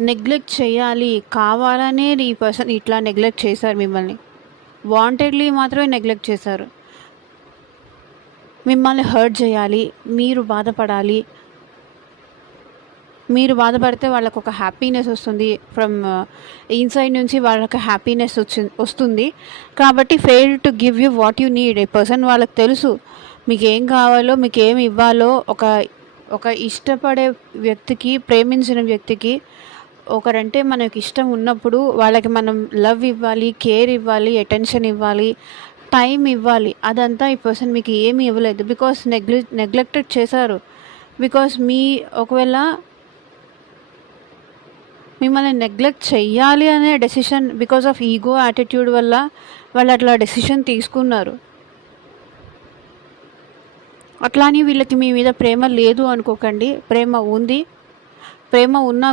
Neglect చేయాలి, కావాలనే ఈ పర్సన్ ఇట్లా నెగ్లెక్ట్ చేశారు మిమ్మల్ని. వాంటెడ్లీ మాత్రమే నెగ్లెక్ట్ చేశారు. మిమ్మల్ని హర్ట్ చేయాలి, మీరు బాధపడాలి. మీరు బాధపడితే వాళ్ళకొక హ్యాపీనెస్ వస్తుంది. ఫ్రమ్ ఇన్సైడ్ నుంచి వాళ్ళకి హ్యాపీనెస్ వస్తుంది. కాబట్టి fail to give you what you need. A person వాళ్ళకి తెలుసు మీకేం కావాలో, మీకేమి ఇవ్వాలో. ఒక ఇష్టపడే వ్యక్తికి, ప్రేమించిన వ్యక్తికి ఒకరంటే మనకి ఇష్టం ఉన్నప్పుడు వాళ్ళకి మనం లవ్ ఇవ్వాలి, కేర్ ఇవ్వాలి, అటెన్షన్ ఇవ్వాలి, టైం ఇవ్వాలి. అదంతా ఈ పర్సన్ మీకు ఏమీ ఇవ్వలేదు. బికాస్ నెగ్లెక్టెడ్ చేశారు. బికాస్ ఒకవేళ మిమ్మల్ని నెగ్లెక్ట్ చెయ్యాలి అనే decision because of ego attitude వల్ల వాళ్ళు అట్లా డెసిషన్ తీసుకున్నారు. అట్లా అని వీళ్ళకి మీ మీద ప్రేమ లేదు అనుకోకండి. ప్రేమ ఉంది. ప్రేమ ఉన్నా